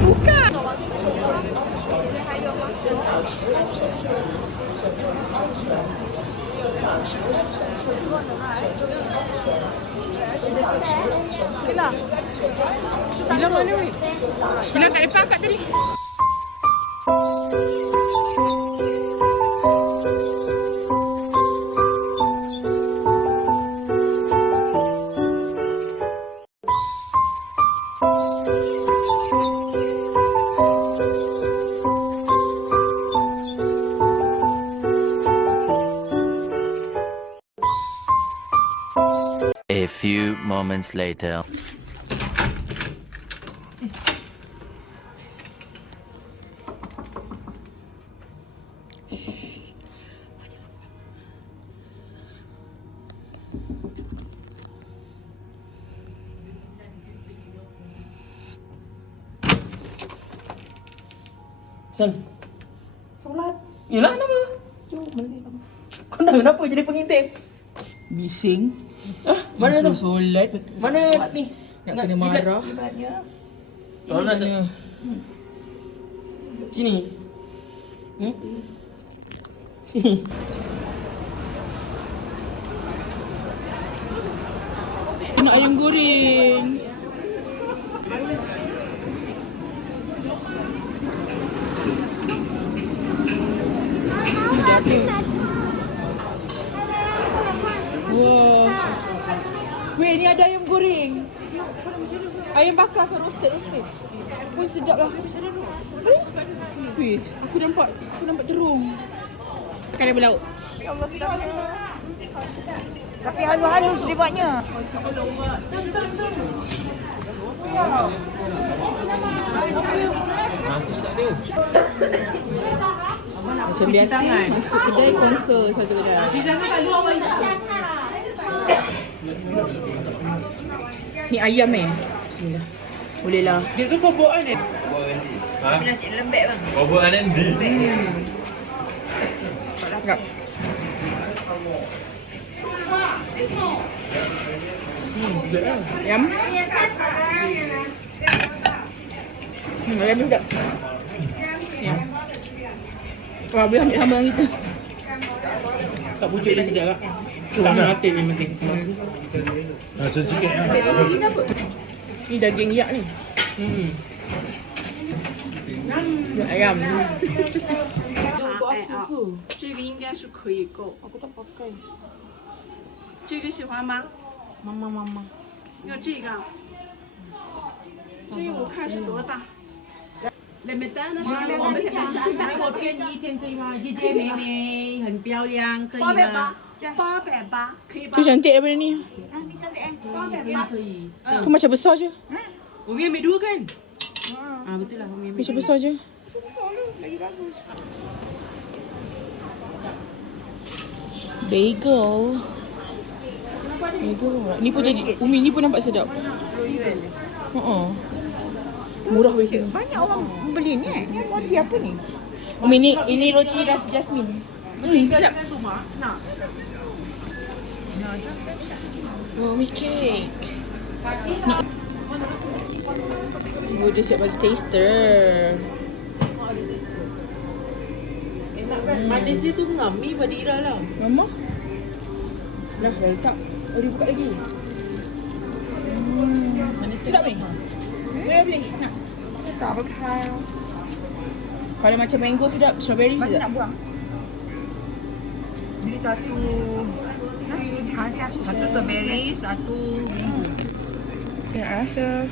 bukan. Bila mana weh? Bila kat depan kat tadi. A few moments later. San. Solat. Yelah nama. Jom balik kamu. Kau nak kenapa jadi pengintip? Bising. Mana tu? Solat. Mana ni? Nak kena marah. Jimatnya. Solat Mana? Sini. Sini. Nak ayam goreng. Wow. Weh, ni ada ayam goreng. Ayam bakar ke roasted? Pun sedap lah. Weh, aku nampak terung. Makan dia berlauk. Ya Allah, sedapnya. Tapi halus-halus dia buatnya. Macam biasa, masuk kedai conquer satu kedai. Ni ayam Bismillah. Boleh lah. Dia tu bobokan ni. Lembek bang. Bobokan Andy. Sekejap. Ayam. Ayam ni sedap. Ya. Wah, boleh ambil sama yang itu. Tak pucuk dia sedap tak? Sama asin yang penting. Rasa sikit lah. Ni daging yak ni. Yak ayam. 这个应该是可以够。这个喜欢吗？妈妈。要这个。这个我看是多大？那么大呢？是我们现在我便宜一点可以吗？姐姐妹妹很漂亮，可以吗？ 880，可以吧 Tu？cantik daripada ni. Ni cantik eh. 880。 可以。 Tu macam besar je. Umi ambil dua kan? Ah betul lah Umi ambil. Macam besar je. Bagel. Ni pun jadi. Umi ni pun nampak sedap. Murah weh sini. Banyak orang beli ni eh. Ni roti apa ni? Umi ni ini roti rasa jasmine. Sedap. Oh, Umi cake. Nak. Oh, dia siap bagi taster. Manis dia tu ngami pada Ira lah. Mama? Dah letak. Oh, dia buka lagi. Sedap ni? Boleh beli? Nak? Tak pakai. Kalau macam mango sedap, strawberry Mana sedap. nak buang? Beli satu. Satu strawberry, satu mango. Ya, rasa.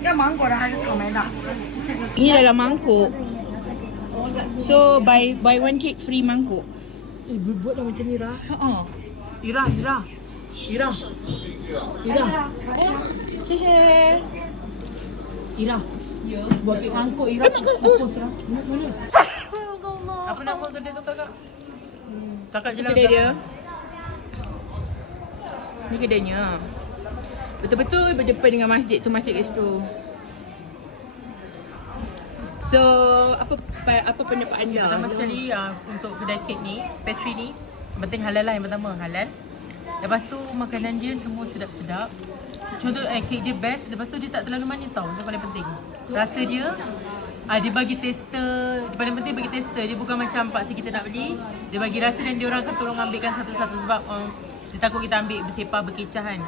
Ya mangkuk dah ada 草莓的。 Ini dalam mangkuk. So buy one cake free mangkuk. Buatlah macam ni Ira. Ira.谢谢. Ira. Buat kek mangkuk Ira. Fokus Ira. Mana? Apa nama kedai tu kakak? Kakak je Ni lah. kedai dia. Ni kedainya. Betul-betul berdepan dengan masjid tu, masjid kat situ. So, apa pendapat anda? Pertama sekali untuk kedai kek ni, pastry ni, Penting halal lah yang pertama, halal. Lepas tu makanan dia semua sedap-sedap. Contoh kek dia best. Lepas tu dia tak terlalu manis tau. Itu paling penting. Rasa dia dia bagi tester. Paling penting bagi tester. Dia bukan macam paksa kita nak beli. Dia bagi rasa dan dia orang akan tolong ambilkan satu-satu sebab dia takut kita ambil bersepah berkecah kan.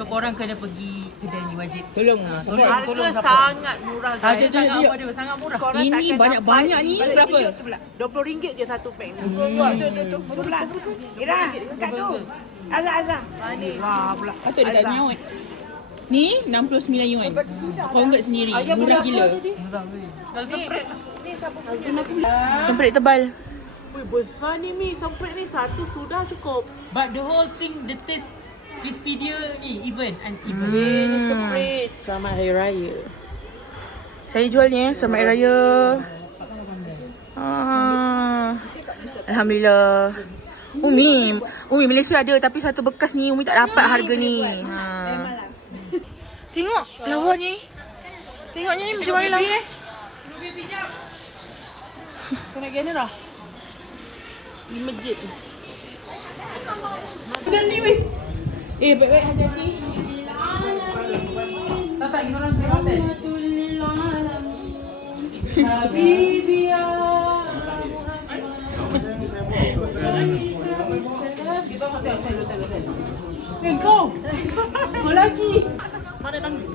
So korang kena pergi kedai ni wajib. Tolong. Harga sangat murah guys. Harga Sangat murah. Ini banyak-banyak ni berapa? RM20 je satu pack ni. Ira, kat tu. Azah. Patut dekat nyawa. Ni 69 yuan. Convert sendiri. Murah gila. Kalau semprit Semprit tebal. Wih, besar ni Mi. Semprit ni satu sudah cukup. But the whole thing, the taste crispy dia ni even and even. Semprit. Selamat Hari Raya. Saya jual ni selamat Hari Raya. Alhamdulillah. Umi Malaysia ada tapi satu bekas ni Umi tak dapat harga ni. Tengok lawa ni. Tengok ni macam mana lah. Kau nak gana dah? Di masjid. Hati-hati weh. Baik-baik hati-hati. Tak kita orang pergi hotel. Habibi ya kita hotel. Kau lagi. Mana tangga?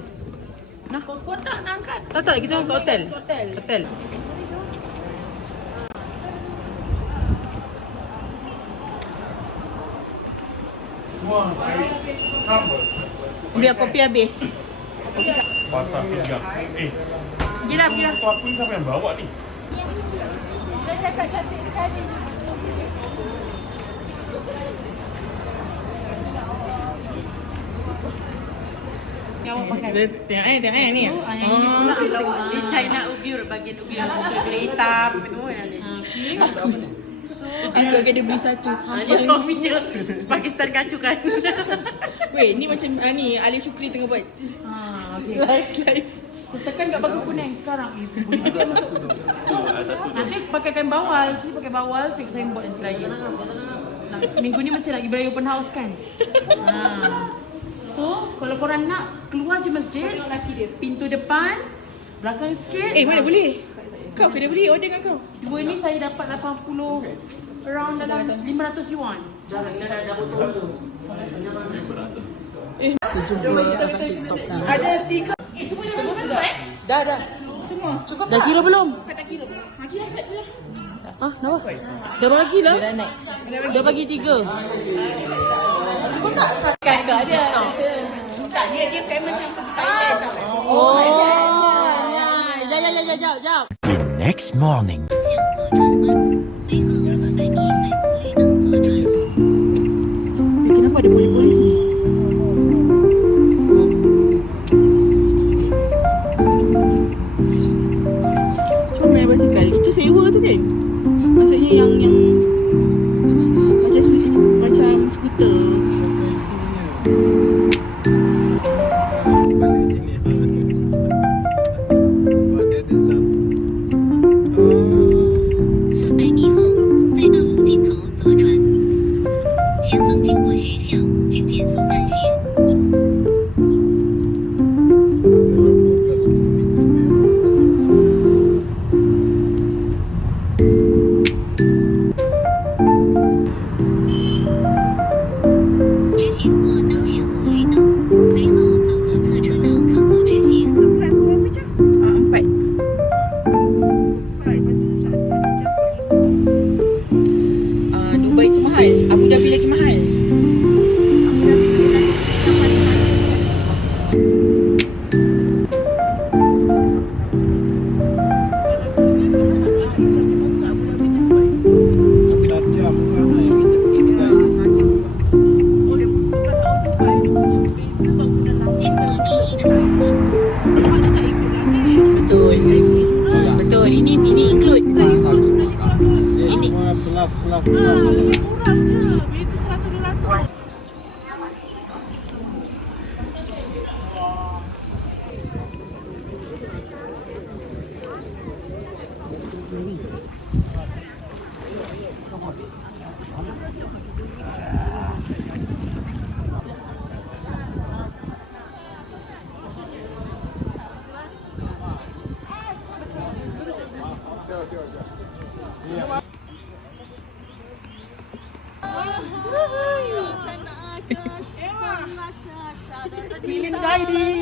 Nah, kau tak nak angkat. Tak, kita orang ke hotel. Hotel. Biar kopi habis. Patah pinggang. Pergilah. Tu aku ni siapa yang bawa ni? Yang awak pakai. Tengok ni. Ni China ubi bagian ubi yang kulit hitam itu kan ni. Aku akan beli satu. Ni suaminya Pakistan kacukan. Weh, ni macam ni Alif Syukri tengah buat. Live. Tekan kat bagu kuning sekarang. Nanti pakai kain bawal. Sini pakai bawal. Saya buat nanti raya. Minggu ni mesti lagi beraya open house kan. So, kalau korang nak keluar je masjid, pintu depan, belakang sikit. Mana boleh? Kau kena beli order dengan kau. Dua ni saya dapat 80, around dalam 500 yuan. Ada 3. Semua dah masuk Dah. Semua. Cukup Dah kira belum? tak kira. Kira set je lah. Kenapa? Dah bagi dah? Dah bagi 3. Kakak dia. Tak, dia famous yang pergi Thailand. Oh, nice. Jap. The next morning. 向左转弯，随后400米在红绿灯左转。 Kenapa ada polis-polis ni? Cuma main basikal. Itu sewa tu kan? Maksudnya yang macam skuter. Dubai tu mahal, Abu Dhabi lagi mahal. Betul, ini include. Ini Lebih murah je. Itu 100-200. Feeling Zaidi.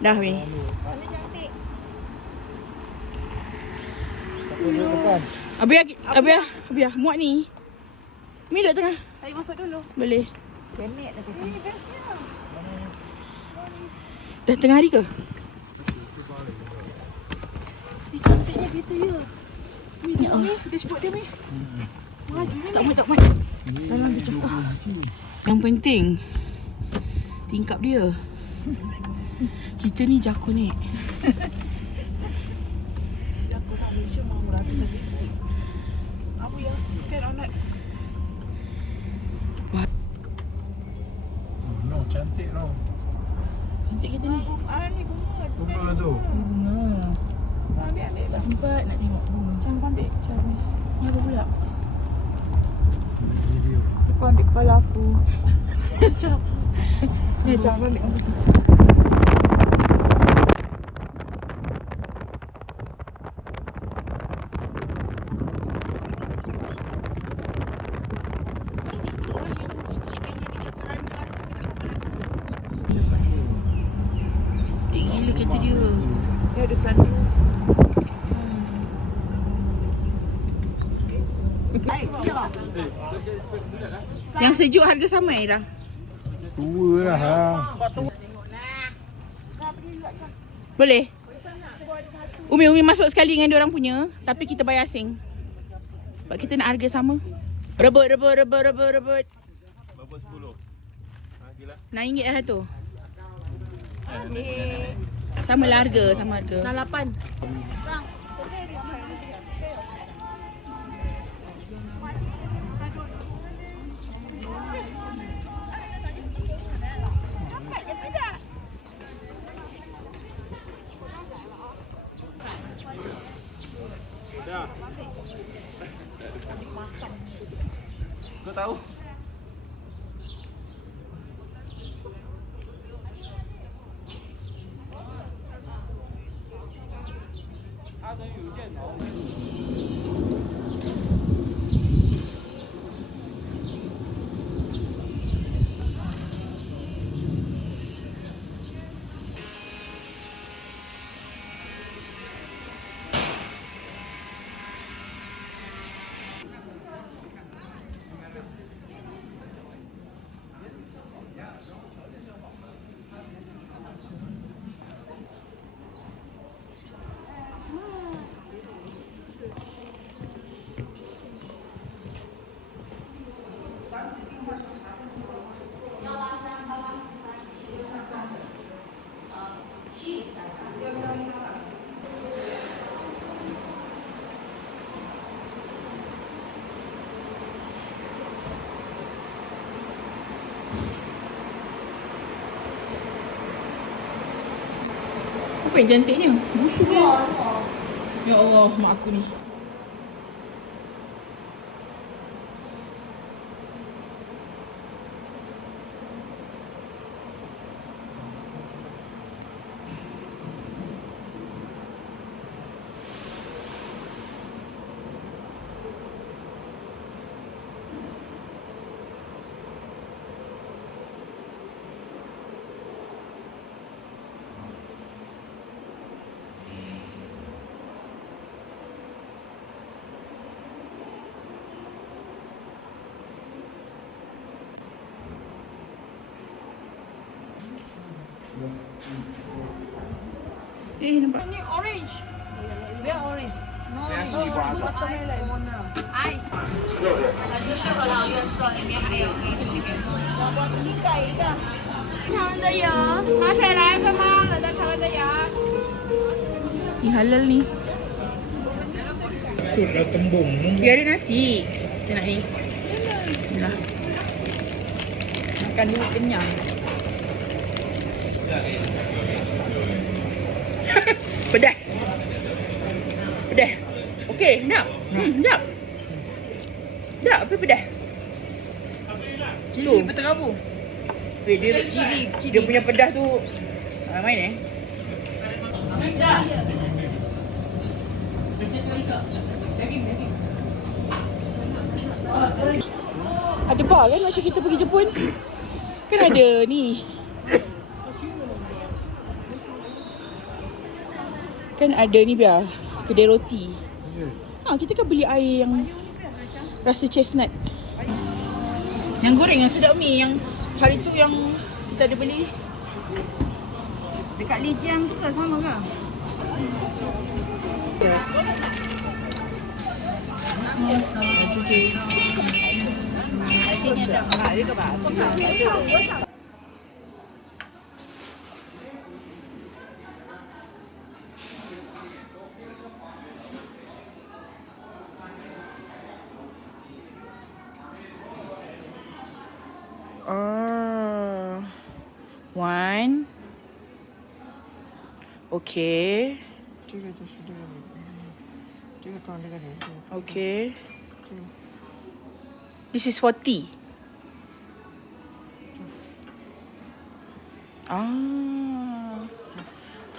Dah Mi. Abia, muat ni. Mi duduk tengah. Saya masuk dulu. Boleh. Dah tengah hari ke? Cantiknya gitu ya. Mi, Ya Allah. dashboard dia Mi. Tak muat. Dalam dia cakap. Yang penting tingkap dia. Kita ni jago ni. Aku nak Malaysia mau ratusan ribu. Apa ya? Kan anak. No, cantik no. Cantik kita ni. Ni bunga. Bunga tu. Bunga. Ambil. Tak sempat nak tengok bunga. Jangan ambil. Ni apa pula? Video. Kau ambil kepala aku. Jangan ambil. Cantik gila kereta dia. Dia ada satu. Yang sejuk harga sama Ira? Tua lah hang. Boleh? Umi masuk sekali dengan diorang punya, tapi kita bayar asing. Sebab kita nak harga sama. Rebut. Berapa 10? RM9 lah satu. Sama lah harga, sama harga. 8. Kau tahu? Apa yang cantiknya? Busuk ni. Ya Allah, mak aku ni. Nampak? Ni orange. Dia orange. Ice. 常的有，拿水来分吗？冷的常的有。 Ni halal ni. Tu dah tembung. Biar dia nasi. Kita nak ni. Inilah. Makan dulu kenyang. Pedas. Pedas. Okey, nak. Sedap. Sedap, tapi pedas. Cili berterabur. Dia cili. Dia punya pedas tu main Ada bar kan macam kita pergi Jepun? Kan ada ni. Kan ada ni biar kedai roti. Kita kan beli air yang rasa chestnut. Yang goreng yang sedap mi yang hari tu yang kita ada beli. Dekat Lijiang tu ke sama ke? One. Okay. Okay. This is for tea.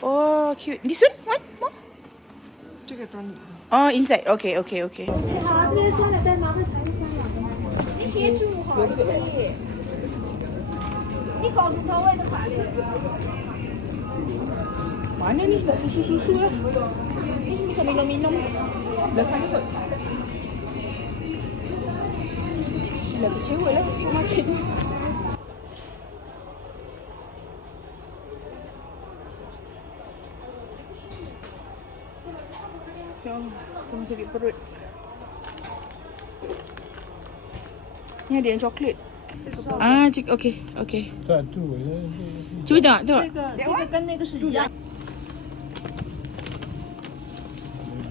Oh, cute. This one? One more? Oh, inside. Okay. 你搞出口味的法律。 Mana ni? Tak susu-susu lah. Ni macam minum-minum. Dah sana kot. Dah kecewa lah supermarket ni. Ya Allah, aku sakit perut. Ni ada yang coklat. Okay. Tak tu. Cuba tengok. 这个跟那个是一样。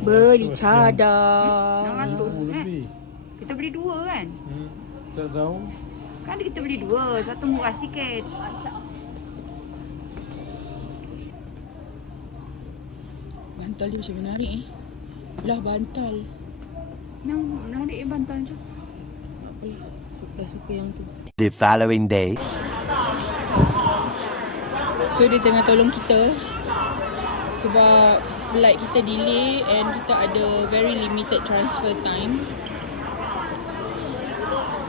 Beli cadar. Lebih. Kita beli dua kan? Tak tahu. Kan kita beli dua, satu murah sikit. Bantal dia macam menarik Lah bantal. Yang menarik bantal je. Dah suka yang tu. The following day. So dia tengah tolong kita sebab flight kita delay and kita ada very limited transfer time.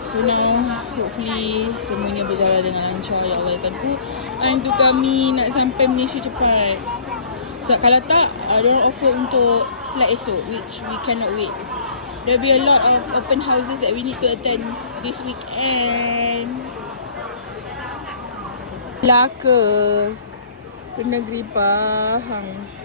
So now hopefully semuanya berjalan dengan lancar. Ya Allah Tuhanku, bantu kami nak sampai Malaysia cepat. So kalau tak, diorang offer untuk flight esok, which we cannot wait. There will be a lot of open houses that we need to attend this weekend. Laka ke negeri Pahang.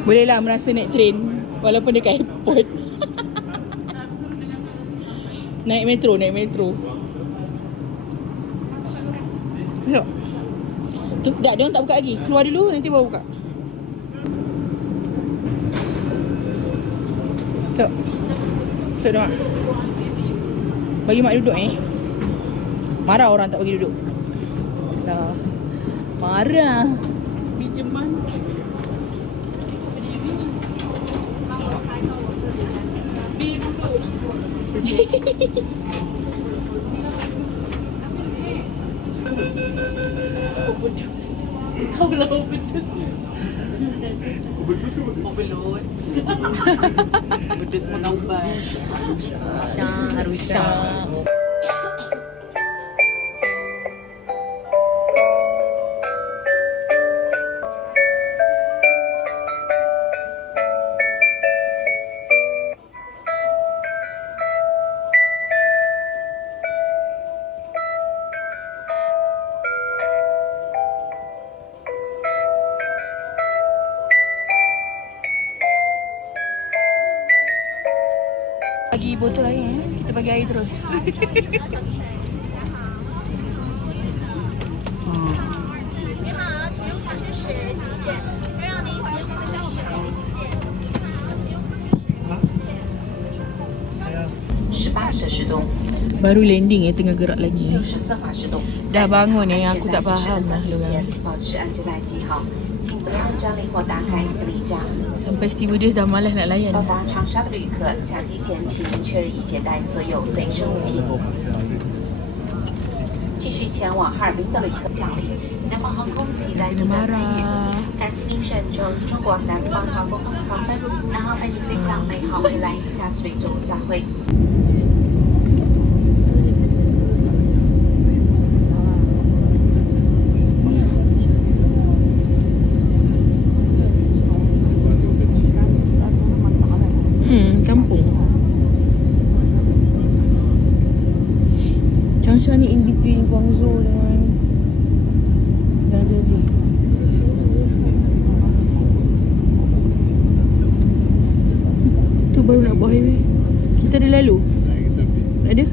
Bolehlah merasa naik train walaupun dekat airport. Naik metro. Masuk. Tu, dah, dia orang tak buka lagi. Keluar dulu, nanti baru buka. Masuk. Masuk mak. Bagi mak duduk Marah orang tak bagi duduk. Dah. Marah. Pinjaman. Kau belah overdose. Overload. Overdose makan ubat. Harusnya. Bagi botol air kita Kita bagi air terus. 你好，请用矿泉水，谢谢。还让您直接回家水，谢谢。你好，请用矿泉水，谢谢。18摄氏度， Baru landing tengah gerak lagi. 色法制动。 Dah bangun aku tak faham lah diorang. 保持安全带系好，请不要站立或打开行李架。 Sampai stewardess dah malas nak layan. 到达长沙的旅客，下机前请您确认已携带所有随身物品。继续前往哈尔滨的旅客降临，南方航空期待您的参与。 Marah. 感谢您选乘中国南方航空航班，南航陪您飞向美好未来，下次旅途再会。 Kampung. Changsha ni in between Guangzhou dengan Jiaji. Tu baru nak buat highway. Kita ada lalu? Tak ada?